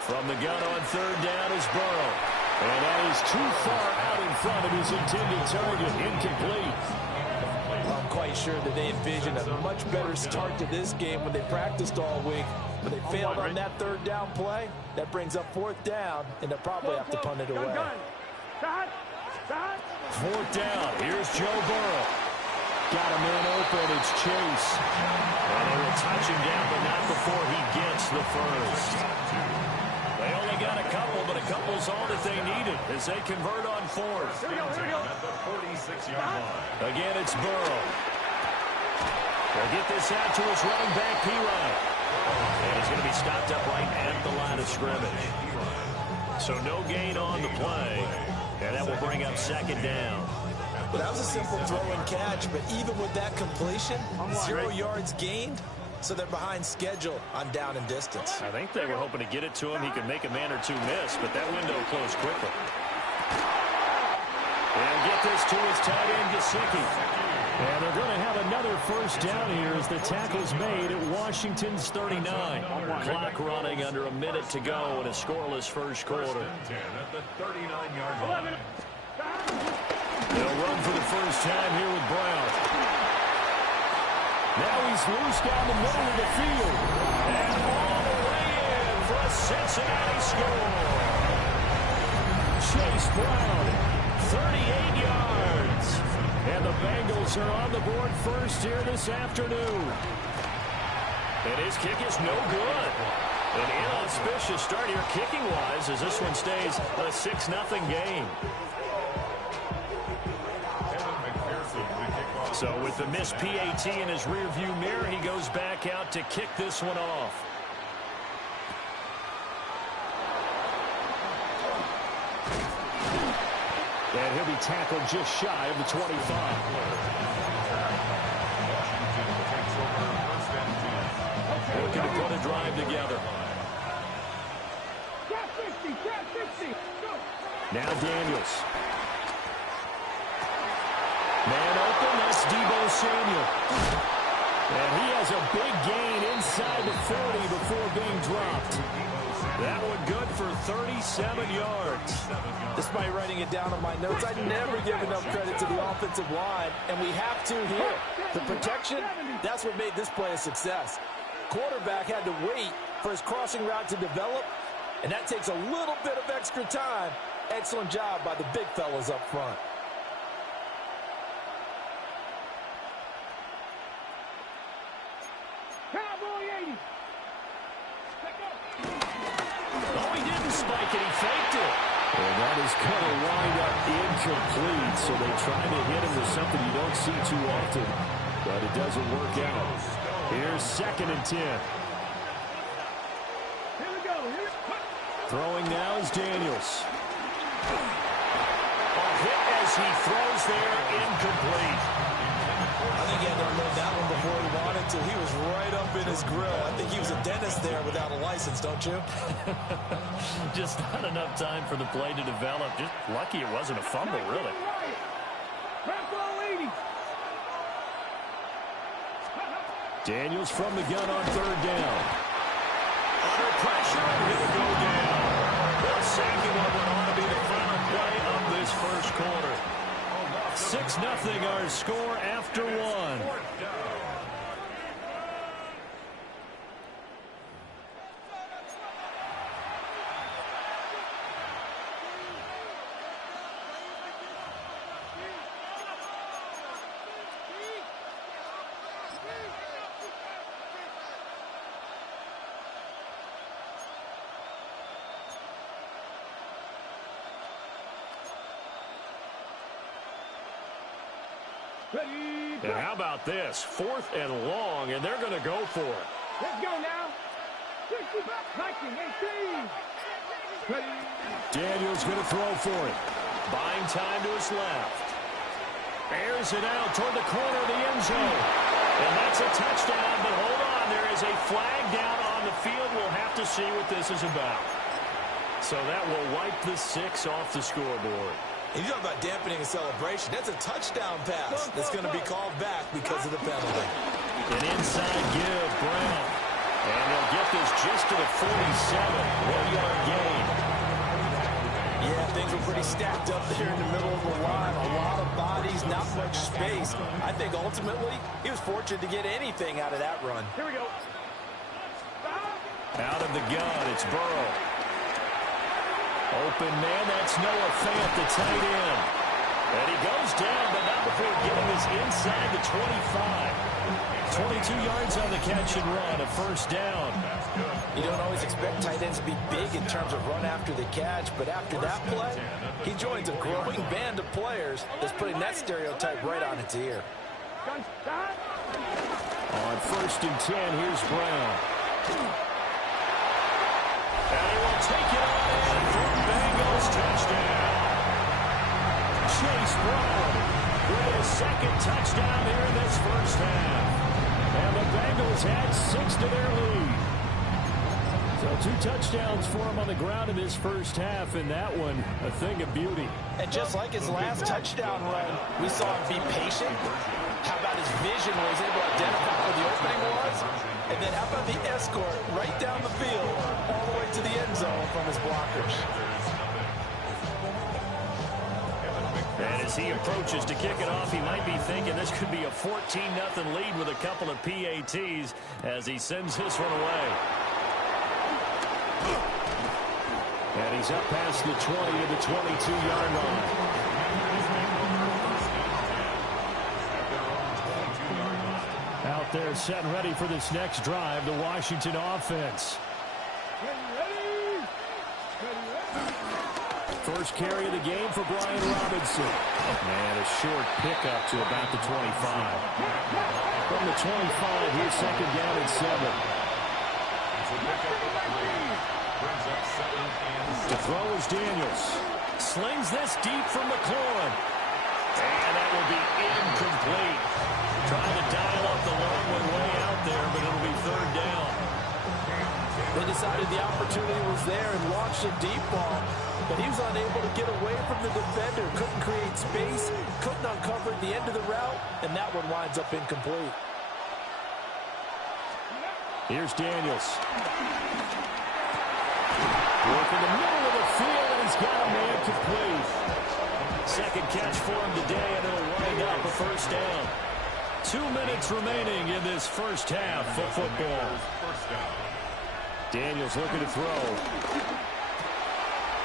From the gun on third down is Burrow. And that is too far out in front of his intended target. Incomplete. I'm quite sure that they envisioned a much better start to this game when they practiced all week. But they failed on that third down play. That brings up fourth down, and they'll probably have to punt it away. Fourth down. Here's Joe Burrow. Got a man open. It's Chase. And they will touch him down, but not before he gets the first. They only got a couple, but a couple's all that they needed as they convert on fourth. Again, it's Burrow. They'll get this out to his running back, P-Ryan. And he's going to be stopped up right at the line of scrimmage. So no gain on the play, and that will bring up second down. Well, that was a simple throw and catch, but even with that completion, 0 yards gained, so they're behind schedule on down and distance. I think they were hoping to get it to him. He could make a man or two miss, but that window closed quickly. And get this to his tight end, Gesicki. And they're going to have another first down here as the tackle's made at Washington's 39. Clock running under a minute to go in a scoreless first quarter. At the 39-yard line. They'll run for the first time here with Brown. Now he's loose down the middle of the field. And all the way in for a Cincinnati score. Chase Brown, 38 yards. And the Bengals are on the board first here this afternoon. And his kick is no good. An inauspicious start here kicking-wise as this one stays a 6-0 game. So with the missed PAT in his rearview mirror, he goes back out to kick this one off. And he'll be tackled just shy of the 25. Looking to put a drive together. Now Daniels. Man open, that's Deebo Samuel. And he has a big gain inside the 40 before being dropped. That one good for 37 yards. Despite writing it down on my notes, I never give enough credit to the offensive line, and we have to here. The protection, that's what made this play a success. Quarterback had to wait for his crossing route to develop, and that takes a little bit of extra time. Excellent job by the big fellas up front. Oh, he didn't spike it. He faked it. And that is going to wind up incomplete. So they try to hit him with something you don't see too often. But it doesn't work out. Here's 2nd and 10. Here we go. Throwing now is Daniels. A hit as he throws there, incomplete. I think he had to unload that one before he wanted to. He was right up in his grill. I think he was a dentist there without a license, don't you? Just not enough time for the play to develop. Just lucky it wasn't a fumble, really. Daniels from the gun on 3rd down. Under pressure, and he'll go down. They'll sack him on what ought to be the final play of this first quarter. 6-0 our score after one. And how about this? 4th and long, and they're going to go for it. Let's go now. 18. Daniels going to throw for it. Buying time to his left. Airs it out toward the corner of the end zone. And that's a touchdown, but hold on. There is a flag down on the field. We'll have to see what this is about. So that will wipe the 6 off the scoreboard. You talk about dampening a celebration. That's a touchdown pass that's going to be called back because of the penalty. An inside give, Brown. And they'll get this just to the 47. 1-yard gain. Yeah, things were pretty stacked up there in the middle of the line. A lot of bodies, not much space. I think ultimately he was fortunate to get anything out of that run. Here we go. Out of the gun, it's Burrow. Open man, that's Noah Fant, the tight end. And he goes down, but not before getting this inside the 25. 22 yards on the catch and run, a first down. You don't always expect tight ends to be big in terms of run after the catch, but after that play, he joins a growing band of players that's putting that stereotype right on its ear. On 1st and 10, here's Brown. And he will take it on in for Bengals touchdown. Chase Brown with his second touchdown here in this first half. And the Bengals add 6 to their lead. So 2 touchdowns for him on the ground in his first half, and that one a thing of beauty. And just like his last touchdown run, we saw him be patient. How about his vision where he's able to identify where the opening was? And then how about the escort right down the field all the way to the end zone from his blockers? And as he approaches to kick it off, he might be thinking this could be a 14-0 lead with a couple of PATs as he sends this one away. And he's up past the 20 to the 22-yard line. Out there set and ready for this next drive, the Washington offense. First carry of the game for Brian Robinson. And a short pickup to about the 25. From the 25, here's second down and 7. To throw is Daniels. Slings this deep from McLaurin. And that will be incomplete. Trying to dial up the long one way out there, but it'll be third down. They decided the opportunity was there and launched a deep ball, but he was unable to get away from the defender. Couldn't create space, couldn't uncover the end of the route, and that one winds up incomplete. Here's Daniels. Work in the middle of the field, and he's got a man complete. Second catch for him today, and it'll wind up a first down. 2 minutes remaining in this first half of football. Daniels looking to throw.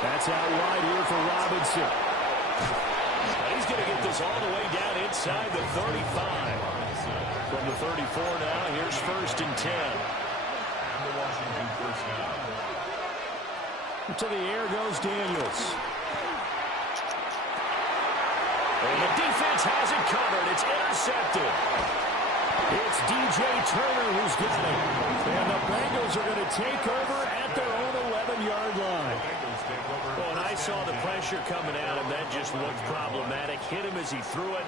That's out wide here for Robinson. He's going to get this all the way down inside the 35. From the 34 now, here's 1st and 10. And the Washington first down. To the air goes Daniels. And the defense has it covered. It's intercepted. It's DJ Turner who's got it. And the Bengals are going to take over at their own 11-yard line. Well, and I saw the pressure coming at him. That just looked problematic. Hit him as he threw it,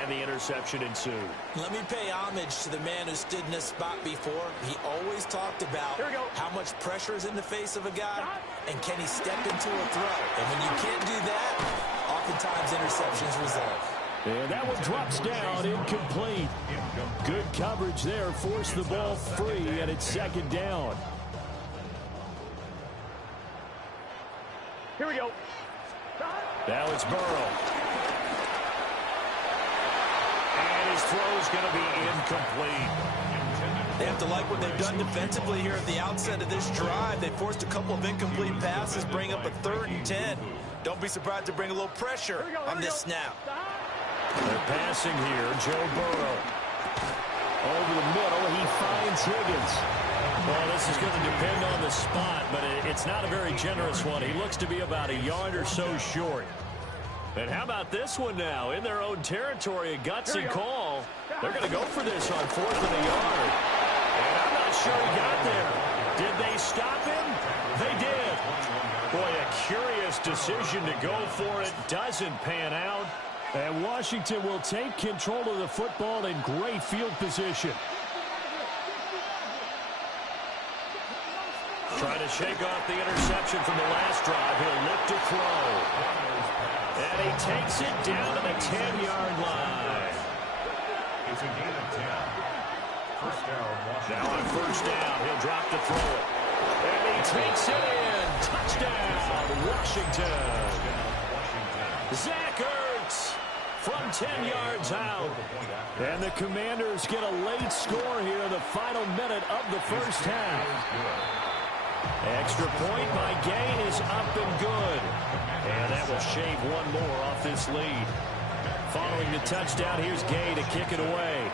and the interception ensued. Let me pay homage to the man who stood in this spot before. He always talked about how much pressure is in the face of a guy, and can he step into a throw. And when you can't do that, oftentimes interceptions result. And that one drops down, incomplete. Good coverage there, forced the ball free, and it's second down. Here we go. Now it's Burrow. And his throw's going to be incomplete. They have to like what they've done defensively here at the outset of this drive. They forced a couple of incomplete passes, bring up a 3rd and 10. Don't be surprised to bring a little pressure on this snap. They're passing here, Joe Burrow. Over the middle, he finds Higgins. Well, this is going to depend on the spot, but it's not a very generous one. He looks to be about a yard or so short. And how about this one now? In their own territory, a gutsy call. They're going to go for this on 4th and a yard. And I'm not sure he got there. Did they stop him? They did. Boy, a curious decision to go for it. Doesn't pan out. And Washington will take control of the football in great field position. Trying to shake off the interception from the last drive. He'll look to throw. And he takes it down to the 10-yard line. It's a gain of 10. First down, Washington. Now on first down, he'll drop to throw it. And he takes it in. Touchdown, Washington. Zach Ertz from 10 yards out. And the Commanders get a late score here in the final minute of the first half. Extra point by Gay is up and good. And that will shave one more off this lead. Following the touchdown, here's Gay to kick it away.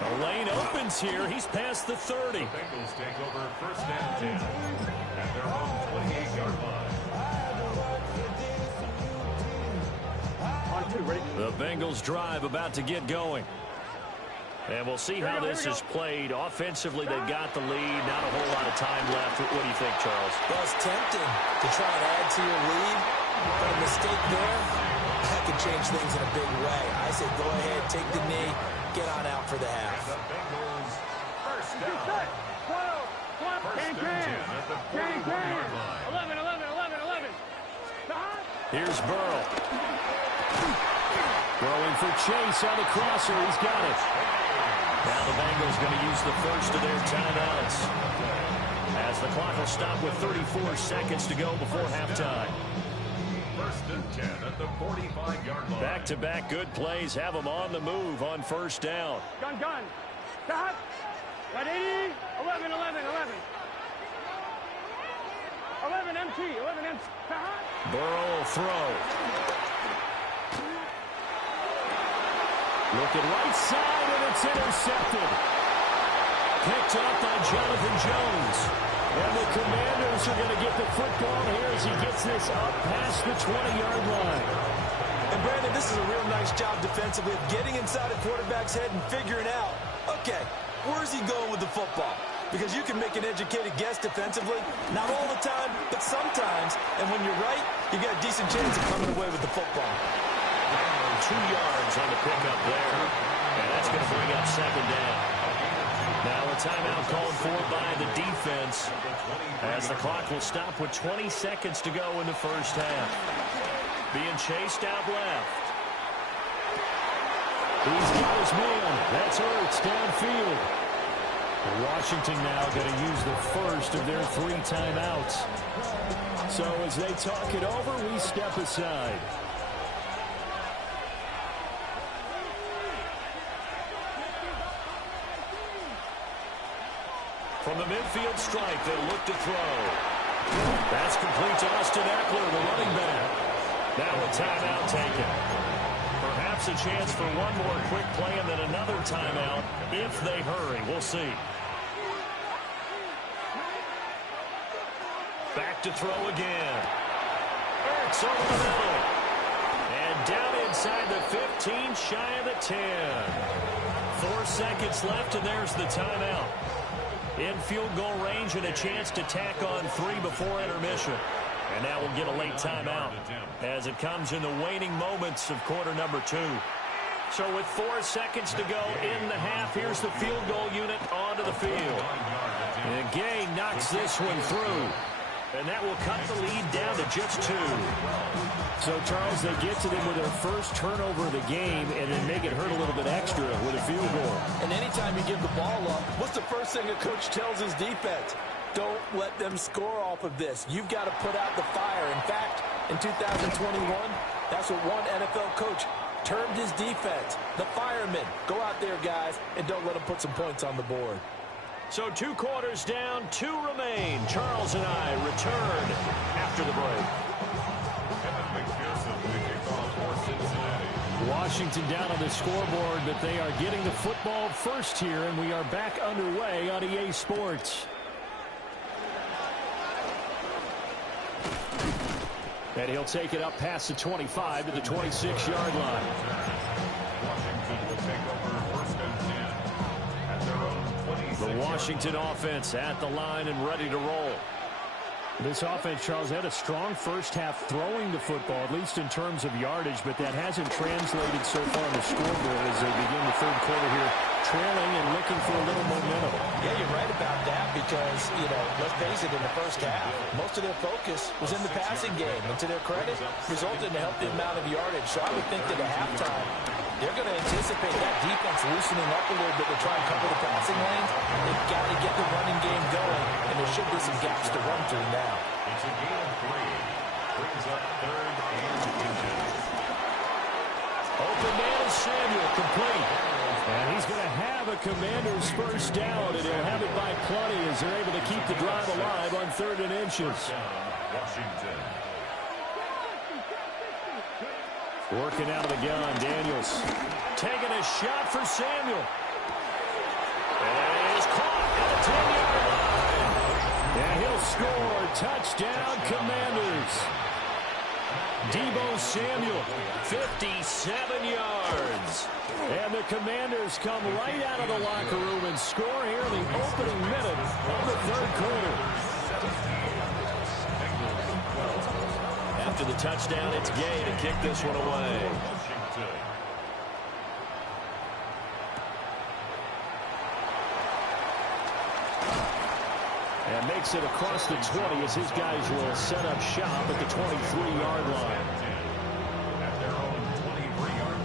The lane opens here. He's past the 30. The Bengals take over first and 10 at their own 28-yard line. On 2, ready? The Bengals drive about to get going. And we'll see how this is played. Offensively, they got the lead. Not a whole lot of time left. What do you think, Charles? Well, it's tempting to try and add to your lead, but a mistake there, that could change things in a big way. I say go ahead, take the knee, get on out for the half. The Bengals first down. 12, 12, First and 10 at the 41-yard line. 11, 11, 11, 11. Here's Burrow. Throwing for Chase on the crosser. He's got it. Now the Bengals going to use the first of their timeouts, as the clock will stop with 34 seconds to go before halftime. First and 10 at the 45-yard line. Back-to-back good plays have them on the move on first down. Gun. Stop. 180. 11, 11, 11. 11 MT. 11 MT. Burrow will throw. Looking right side, and it's intercepted. Picked up by Jonathan Jones. And the Commanders are going to get the football here as he gets this up past the 20-yard line. And Brandon, this is a real nice job defensively of getting inside a quarterback's head and figuring out, okay, where's he going with the football? Because you can make an educated guess defensively, not all the time, but sometimes. And when you're right, you got a decent chance of coming away with the football. 2 yards on the pickup there. And that's going to bring up second down. Now a timeout called for by the defense, as the clock will stop with 20 seconds to go in the first half. Being chased out left. He's got his man. That's Ertz downfield. Washington now going to use the first of their 3 timeouts. So as they talk it over, we step aside. From the midfield stripe, they look to throw. That's complete to Austin Eckler, the running back. Now a timeout taken. Perhaps a chance for one more quick play and then another timeout if they hurry. We'll see. Back to throw again. Ertz over the middle. And down inside the 15, shy of the 10. 4 seconds left, and there's the timeout. In field goal range and a chance to tack on 3 before intermission. And that will get a late timeout as it comes in the waning moments of quarter number 2. So with 4 seconds to go in the half, here's the field goal unit onto the field. And Gay knocks this one through. And that will cut the lead down to just 2. So, Charles, they get to them with their first turnover of the game and then make it hurt a little bit extra with a field goal. And anytime you give the ball up, what's the first thing a coach tells his defense? Don't let them score off of this. You've got to put out the fire. In fact, in 2021, that's what one NFL coach termed his defense. The firemen. Go out there, guys, and don't let them put some points on the board. So 2 quarters down, 2 remain. Charles and I return after the break. Washington down on the scoreboard, but they are getting the football first here, and we are back underway on EA Sports. And he'll take it up past the 25 to the 26-yard line. Washington will take over first and 10 at their own 26. The Washington offense at the line and ready to roll. This offense, Charles, had a strong first half throwing the football, at least in terms of yardage, but that hasn't translated so far on the scoreboard as they begin the third quarter here trailing and looking for a little momentum. Yeah, you're right about that because, let's face it, in the first half, most of their focus was in the passing game. And to their credit, resulted in a healthy amount of yardage. So I would think that at halftime, they're going to anticipate that defense loosening up a little bit to try and cover the passing lanes. They've got to get the running game going, and there should be some gaps to run through now. It's a gain of 3. Brings up 3rd and inches. Open man is Samuel, complete. And he's going to have a Commander's first down, and he'll have it by plenty as they're able to keep the drive alive on 3rd and inches. Washington. Working out of the gun, Daniels. Taking a shot for Samuel. And he's caught at the 10-yard line. And he'll score. Touchdown, Commanders. Deebo Samuel, 57 yards. And the Commanders come right out of the locker room and score here in the opening minute of the 3rd quarter. After the touchdown, it's Gay to kick this one away. And makes it across the 20 as his guys will set up shop at the 23-yard line. At their own 23-yard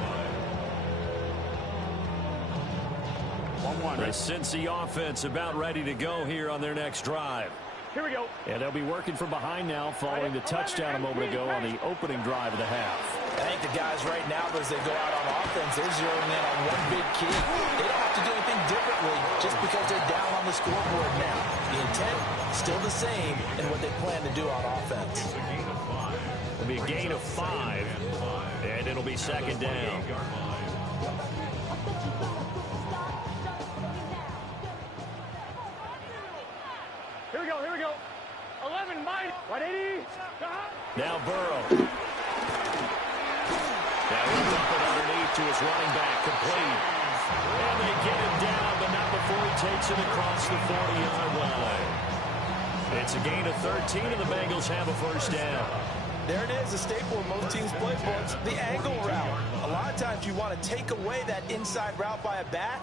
line. The Cincy offense about ready to go here on their next drive. Here we go. And they'll be working from behind now following the touchdown a moment ago on the opening drive of the half. I think the guys right now, as they go out on offense, they're zeroing in on one big key. They don't have to do anything differently just because they're down on the scoreboard now. The intent, still the same in what they plan to do on offense. It'll be a gain of 5, and it'll be 2nd down. Here we go, here we go. 11 minus 180. Now Burrow. Now he'll dump it underneath to his running back, complete. And they get him down, but not before he takes it across the 40-yard line. It's a gain of 13, and the Bengals have a first down. There it is, a staple in most teams' playbooks, the angle route. A lot of times you want to take away that inside route by a back,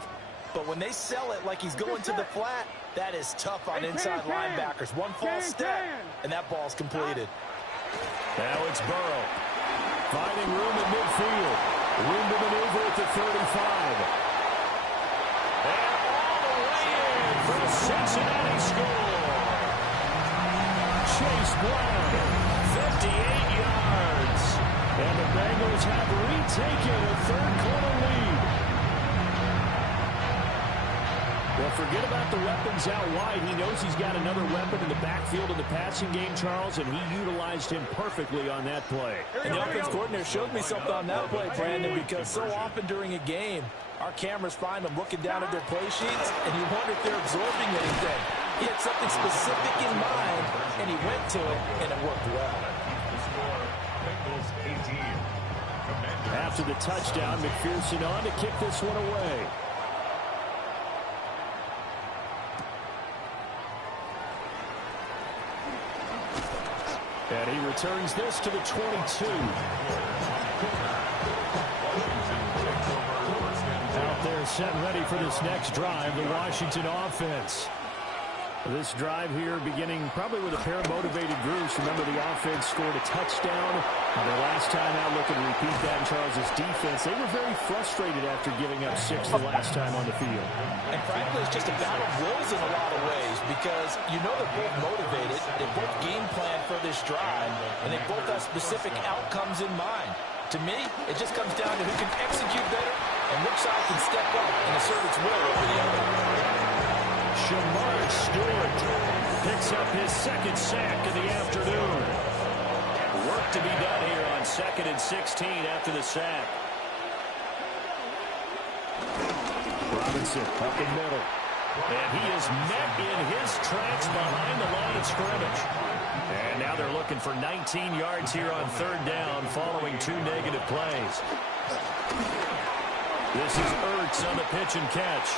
but when they sell it like he's going to the flat, that is tough on inside linebackers. One false step, and that ball's completed. Now it's Burrow. Finding room in midfield. Room to maneuver at the 35. And all the way in for a Cincinnati score. Chase Brown, 58 yards. And the Bengals have retaken a 3rd quarter lead. Well, forget about the weapons out wide. He knows he's got another weapon in the backfield in the passing game, Charles, and he utilized him perfectly on that play. And the offense coordinator showed me something on that play, Brandon, because so often during a game, our cameras find them looking down at their play sheets, and you wonder if they're absorbing anything. He had something specific in mind, and he went to it, and it worked well. After the touchdown, McPherson on to kick this one away. And he returns this to the 22. Out there set ready for this next drive, the Washington offense. This drive here beginning probably with a pair of motivated groups. Remember, the offense scored a touchdown. Their last time out, looking to repeat that in Charles' defense. They were very frustrated after giving up 6 the last time on the field. And frankly, it's just a battle of wills in a lot of ways because you know they're both motivated. They both game plan for this drive, and they both have specific outcomes in mind. To me, it just comes down to who can execute better and which side can step up and assert its will over the other. Shamar Stewart picks up his 2nd sack of the afternoon. Work to be done here on 2nd and 16 after the sack. Robinson up the middle. And he is met in his tracks behind the line of scrimmage. And now they're looking for 19 yards here on 3rd down following 2 negative plays. This is Ertz on the pitch and catch.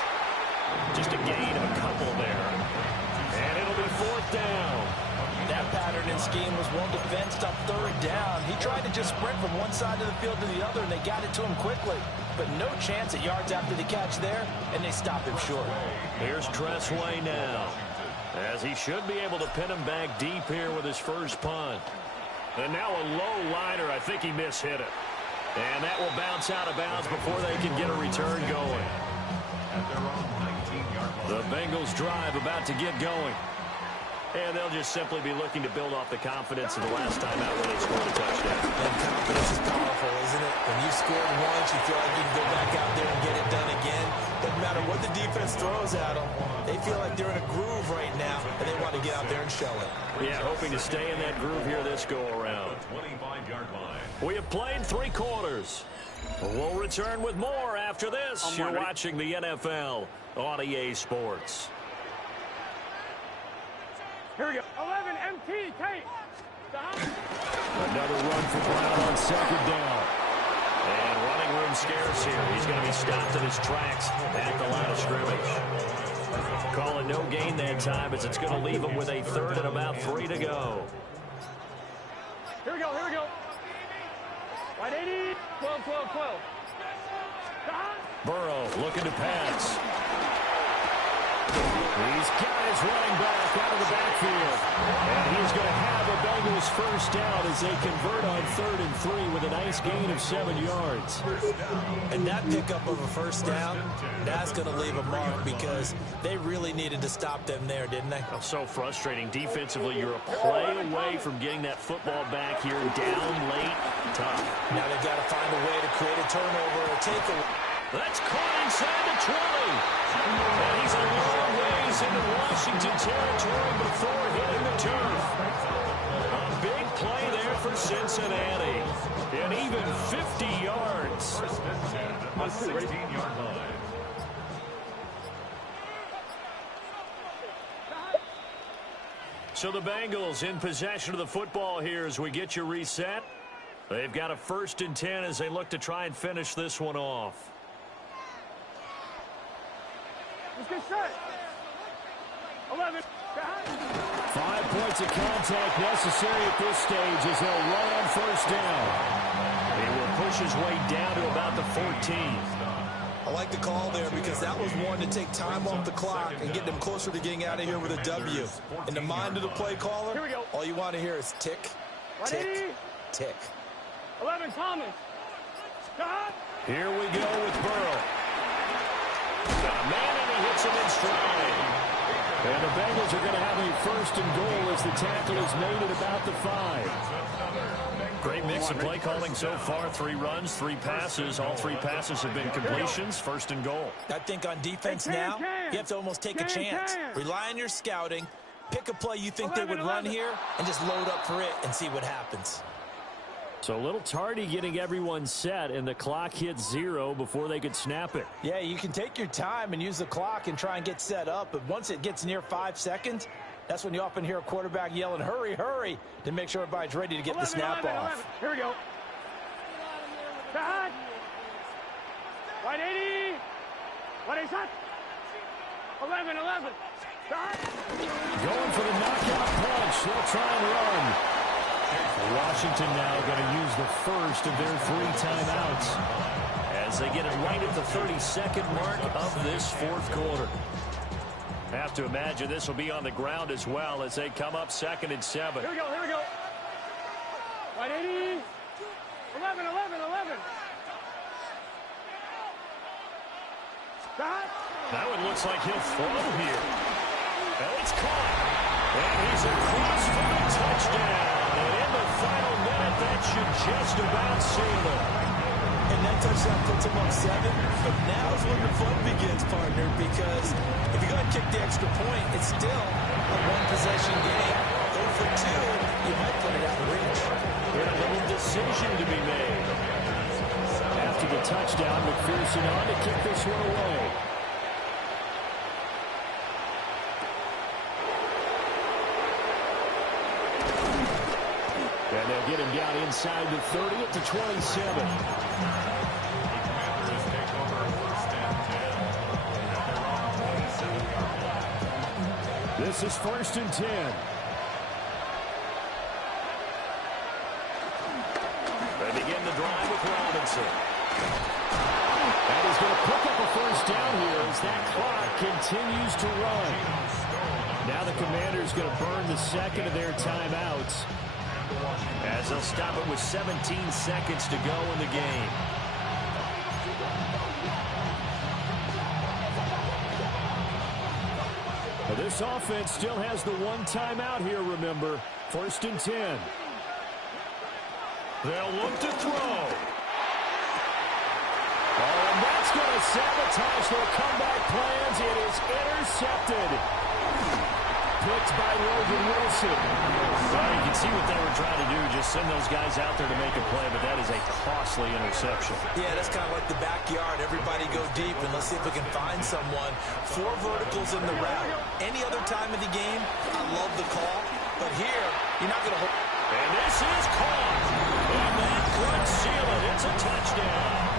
Just a gain of a couple there. And it'll be 4th down. That pattern Shortening scheme was well defensed on third down. He tried to just sprint from one side of the field to the other, and they got it to him quickly. But no chance at yards after the catch there, and they stopped him short. Here's Tressway now, as he should be able to pin him back deep here with his first punt. And now a low liner. I think he mishit it. And that will bounce out of bounds before they can get a return going. The Bengals drive about to get going. And they'll just simply be looking to build off the confidence of the last time out when they scored a touchdown. And confidence is powerful, isn't it? When you scored once, you feel like you can go back out there and get it done again. Doesn't matter what the defense throws at them. They feel like they're in a groove right now, and they want to get out there and show it. Yeah, hoping to stay in that groove here this go-around. We have played 3 quarters. We'll return with more after this. You're watching the NFL on EA Sports. Here we go. 11 MT tape. Another run for Brown on second down. And running room scarce here. He's going to be stopped in his tracks at the line of scrimmage. Calling no gain that time as it's going to leave him with a third and about 3 to go. Here we go, here we go. 180, 12, 12, 12. Burrow looking to pass. He's got his running back out of the backfield. And he's going to have a Bengals first down as they convert on 3rd and 3 with a nice gain of 7 yards. And that pickup of a first down, that's going to leave a mark because they really needed to stop them there, didn't they? Oh, so frustrating. Defensively, you're a play away from getting that football back here down late. Tough. Now they've got to find a way to create a turnover or a takeaway. That's caught inside the 20. And he's a long ways into Washington territory before hitting the turf. A big play there for Cincinnati. And even 50 yards. A 16-yard line. So the Bengals in possession of the football here as we get you reset. They've got a 1st and 10 as they look to try and finish this one off. Let's get set. 11. 5 points of contact necessary at this stage as they'll run on 1st down. He will push his way down to about the 14. I like the call there because that was one to take time off the clock and get them closer to getting out of here with a W. In the mind of the play caller, Here we go. all you want to hear is tick, tick, tick. 11 Thomas. Here we go with Burrow. Got a man and he hits him in stride. And the Bengals are going to have a 1st and goal as the tackle is made at about the 5. Great mix of play calling so far. 3 runs, 3 passes. All 3 passes have been completions. 1st and goal. I think on defense now, you have to almost take a chance. Rely on your scouting. Pick a play you think they would run here and just load up for it and see what happens. So a little tardy getting everyone set, and the clock hits 0 before they could snap it. Yeah, you can take your time and use the clock and try and get set up, but once it gets near 5 seconds, that's when you often hear a quarterback yelling, hurry, hurry, to make sure everybody's ready to get the snap off. Here we go. Back. 180. 180. 11, 11. Back. Going for the knockout punch. They'll try and run. Washington now going to use the first of their 3 timeouts as they get it right at the 32nd mark of this 4th quarter. Have to imagine this will be on the ground as well as they come up 2nd and 7. Here we go, here we go. 180. 11, 11, 11. Back. Now it looks like he'll throw here. And it's caught. And he's across for the touchdown. And in the final minute, that should just about seal it. And that touchdown puts him up 7. But now's when the fun begins, partner, because if you go ahead and kick the extra point, it's still a 1-possession game. Go for 2, you might put it out of reach. And a little decision to be made. After the touchdown, McPherson on to kick this one away. And they'll get him down inside the 30 at the 27. This is 1st and 10. answer. And he's going to pick up a first down here as that clock continues to run. Now the Commanders going to burn the second of their timeouts as they'll stop it with 17 seconds to go in the game. Well, this offense still has the one timeout here, remember. 1st and 10. They'll look to throw. Oh, and that's going to sabotage their comeback plans. It is intercepted. Picked by Logan Wilson. Well, you can see what they were trying to do, just send those guys out there to make a play, but that is a costly interception. Yeah, that's kind of like the backyard. Everybody go deep, and let's see if we can find someone. 4 verticals in the route. Any other time of the game, I love the call, but here, you're not going to hold. And this is caught. And that could seal it. It's a touchdown.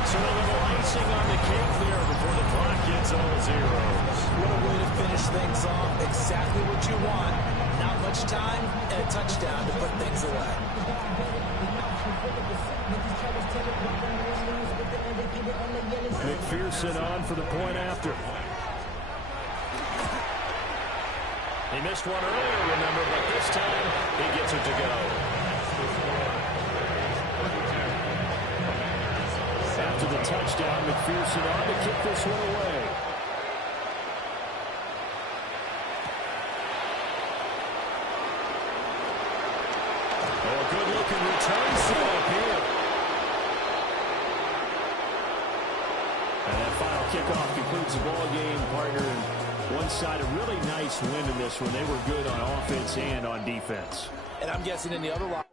So a little icing on the cake there before the clock gets all zeros. What a way to finish things off. Exactly what you want. Not much time and a touchdown to put things away. McPherson on for the point after. He missed one earlier, remember, but this time he gets it to go. After the touchdown, McPherson on to kick this one away. Oh, good-looking return set up here. And that final kickoff concludes the ball game, partner. And one side, a really nice win in this one. They were good on offense and on defense. And I'm guessing in the other line.